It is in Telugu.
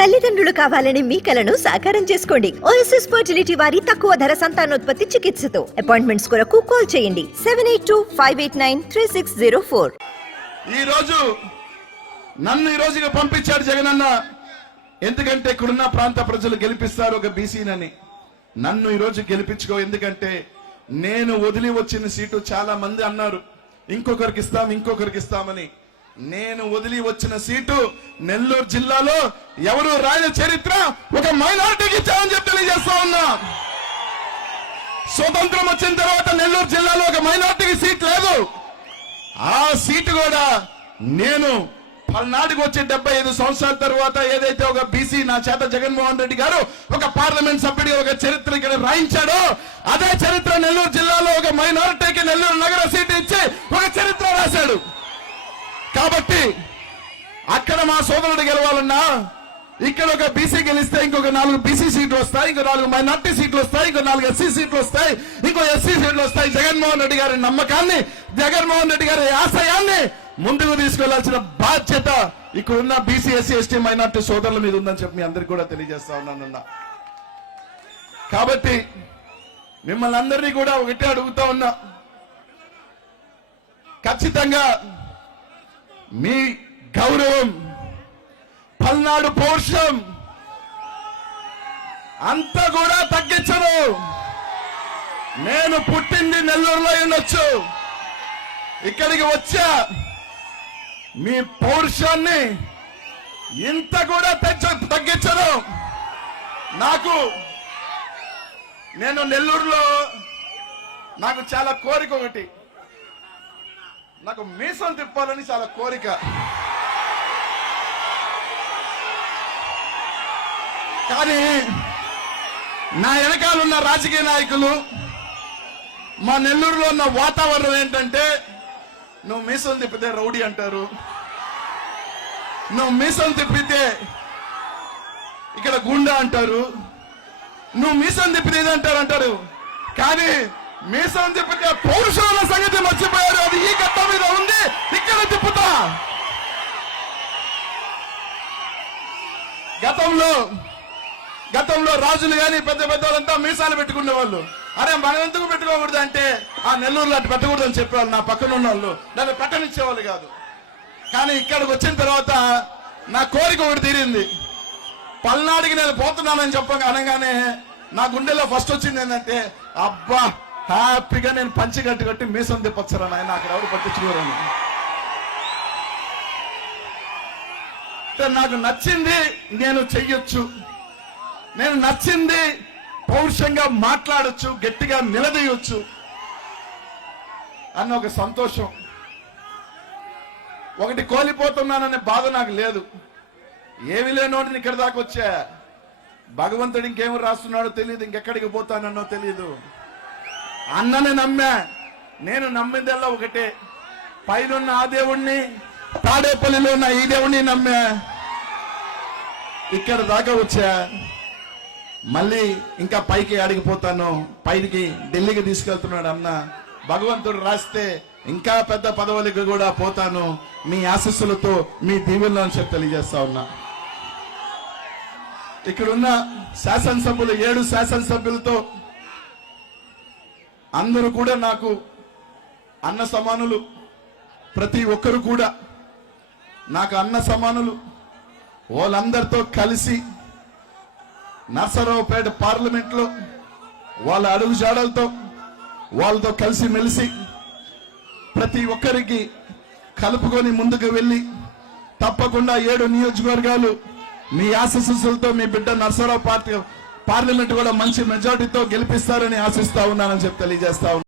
తల్లిదండ్రులు కావాలని మీ కలను సాకారం చేసుకోండి. ఓఎస్ఎస్ ఫర్టిలిటీ వారి తక్కువ ధర సంతానోత్పత్తి చికిత్సతో అపాయింట్మెంట్స్ కొరకు కాల్ చేయండి 7825893604. ఈ రోజు నన్ను ఈ రోజుకి పంపించాడు జగనన్న. ఎందుకంటే ఇక్కడున్న ప్రాంత ప్రజలు గెలిపిస్తారు ఒక బీసీనని. నన్ను ఈ రోజు గెలిపించుకో, ఎందుకంటే నేను వదిలి వచ్చిన సీటు చాలా మంది అన్నారు ఇంకొకరికి ఇస్తామని. నేను వదిలి వచ్చిన సీటు నెల్లూరు జిల్లాలో ఎవరు రాయని చరిత్ర ఒక మైనారిటీకి ఇచ్చామని చెప్పి తెలియజేస్తా ఉన్నా. స్వతంత్రం వచ్చిన తర్వాత నెల్లూరు జిల్లాలో ఒక మైనారిటీకి సీట్ లేదు. ఆ సీటు కూడా నేను పల్నాడుకు వచ్చి 75 సంవత్సరాల తర్వాత ఏదైతే ఒక బీసీ నా చేత జగన్మోహన్ రెడ్డి గారు ఒక పార్లమెంట్ సభ్యుడిగా ఒక చరిత్ర ఇక్కడ రాయించాడో అదే చరిత్ర నెల్లూరు జిల్లాలో ఒక మైనారిటీకి నెల్లూరు నగర సీటు ఇచ్చి ఒక చరిత్ర రాశాడు. కాబట్టి అక్కడ మా సోదరుడు గెలవాలన్నా ఇక్కడ ఒక బీసీ గెలిస్తే ఇంకొక 4 బీసీ సీట్లు వస్తాయి, ఇంకో 4 మైనార్టీ సీట్లు వస్తాయి, ఇంకో 4 ఎస్సీ సీట్లు వస్తాయి, ఇంకో ఎస్సీ సీట్లు వస్తాయి. జగన్మోహన్ రెడ్డి గారి నమ్మకాన్ని, జగన్మోహన్ రెడ్డి గారి ఆశయాన్ని ముందుకు తీసుకెళ్లాల్సిన బాధ్యత ఇక్కడున్న బీసీ ఎస్సీ ఎస్టీ మైనార్టీ సోదరుల మీద ఉందని చెప్పి మీ అందరికీ కూడా తెలియజేస్తా ఉన్నానన్నా. కాబట్టి మిమ్మల్ని అందరినీ కూడా ఒకటే అడుగుతా ఉన్నా, ఖచ్చితంగా మీ గౌరవం, పల్నాడు పౌరుషం అంతా కూడా తగ్గించను. నేను పుట్టింది నెల్లూరులో ఉండొచ్చు, ఇక్కడికి వచ్చా మీ పౌరుషాన్ని ఇంత కూడా తగ్గించను. నేను నెల్లూరులో నాకు చాలా కోరిక ఒకటి, నాకు మీసం తిప్పాలని చాలా కోరిక. కానీ నా వెనకాలన్న రాజకీయ నాయకులు, మా నెల్లూరులో ఉన్న వాతావరణం ఏంటంటే, నువ్వు మీసం తిప్పితే రౌడీ అంటారు, నువ్వు మీసం తిప్పితే ఇక్కడ గుండా అంటారు, నువ్వు మీసం తిప్పితే అంటారు. కానీ మీసం తిప్పితే పౌరుషాల సంగతి మర్చిపోయారు. అది ఈ గట్ట మీద ఉంది, ఇక్కడ తిప్పుతా. గతంలో రాజులు గాని పెద్ద వాళ్ళంతా మీసాలు పెట్టుకునే వాళ్ళు. అరే మనం ఎందుకు పెట్టుకోకూడదు అంటే ఆ నెల్లూరులో అటు పెట్టకూడదు అని చెప్పేవాళ్ళు. నా పక్కన ఉన్న వాళ్ళు నన్ను పెట్టనిచ్చేవాళ్ళు కాదు. కానీ ఇక్కడికి వచ్చిన తర్వాత నా కోరిక ఒకటి తీరింది. పల్నాడుకి నేను పోతున్నానని అనగానే నా గుండెల్లో ఫస్ట్ వచ్చింది ఏంటంటే, అబ్బా హ్యాపీగా నేను పంచి కట్టి మీసం తిప్పొచ్చరా నాయన, అక్కడ ఎవరు పట్టించుకోరని. నాకు నచ్చింది నేను చెయ్యొచ్చు, నేను నచ్చింది పౌరుషంగా మాట్లాడొచ్చు, గట్టిగా నిలదీయొచ్చు అన్న ఒక సంతోషం. ఒకటి కోల్పోతున్నాననే బాధ నాకు లేదు. ఏమి లేనోటిని ఇక్కడ దాకా వచ్చా. భగవంతుడు ఇంకేమి రాస్తున్నాడో తెలియదు, ఇంకెక్కడికి పోతానన్నో తెలియదు. అన్నని నమ్మా. నేను నమ్మిందల్లా ఒకటే, పైనున్న ఆ దేవుణ్ణి, తాడేపల్లిలో ఉన్న ఈ దేవుణ్ణి నమ్మా. ఇక్కడ దాకా వచ్చా. మళ్ళీ ఇంకా పైకి అడిగిపోతాను, పైకి ఢిల్లీకి తీసుకెళ్తున్నాడు అన్న. భగవంతుడు రాస్తే ఇంకా పెద్ద పదవులకు కూడా పోతాను. మీ ఆశీస్సులతో, మీ దీవెనలో అని చెప్పి తెలియజేస్తా ఉన్నా. ఇక్కడున్న శాసనసభ్యులు 7 శాసనసభ్యులతో అందరూ కూడా నాకు అన్న సమానులు. ప్రతి ఒక్కరు కూడా నాకు అన్న సమానులు. వాళ్ళందరితో కలిసి నర్సరావుపేట పార్లమెంట్ లో వాళ్ళ అడుగుజాడలతో వాళ్ళతో కలిసి మెలిసి ప్రతి ఒక్కరికి కలుపుకొని ముందుకు వెళ్ళి తప్పకుండా 7 నియోజకవర్గాలు మీ ఆశీస్సులతో మీ బిడ్డ నర్సరావు పార్లమెంట్ కూడా మంచి మెజారిటీతో గెలిపిస్తారని ఆశిస్తా ఉన్నానని చెప్పి తెలియజేస్తా ఉన్నాను.